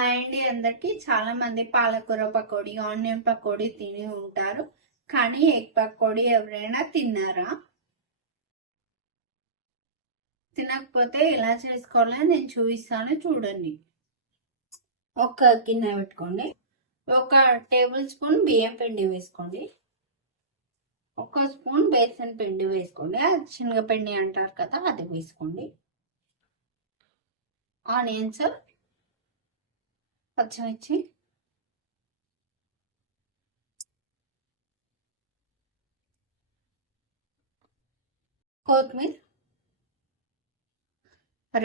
అండి అందరికి చాలా మంది పాలకూర పకోడీ ఆనియన్ పకోడీ తిని ఉంటారు, కానీ ఎగ్ పకోడీ ఎవరైనా తిన్నారా? తినకపోతే ఎలా చేసుకోవాలో నేను చూపిస్తాను, చూడండి. ఒక గిన్నె పెట్టుకోండి. 1 టేబుల్ స్పూన్ బియ్యం పిండి వేసుకోండి. 1 స్పూన్ బేసన్ పిండి వేసుకోండి, అది శనగపిండి అంటారు కదా, అది వేసుకోండి. ఆనియన్స్, పచ్చిమిర్చి, కొత్తిమీర,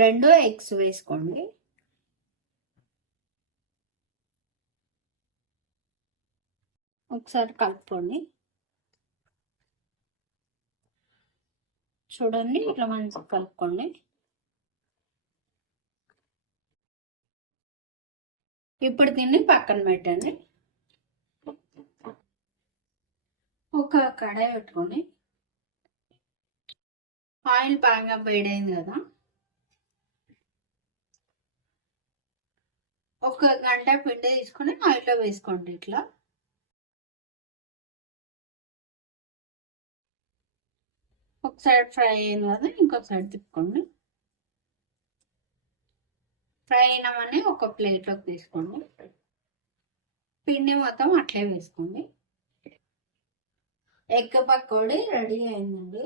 2 ఎగ్స్ వేసుకోండి. ఒకసారి కలుపుకోండి. చూడండి, ఇట్లా మంచిగా కలుపుకోండి. ఇప్పుడు దీన్ని పక్కన పెట్టండి. ఒక కడాయి పెట్టుకోండి. ఆయిల్ బాగా వేడైంది కదా, 1 గంట పిండి తీసుకొని ఆయిల్లో వేసుకోండి. ఇట్లా ఒక సైడ్ ఫ్రై అయింది కదా, ఇంకొక సైడ్ తిప్పుకోండి. ఫ్రై అయినామని ఒక ప్లేట్లోకి తీసుకోండి. పిండి మొత్తం అట్లే వేసుకోండి. ఎగ్ పకోడీ రెడీ అయిందండి.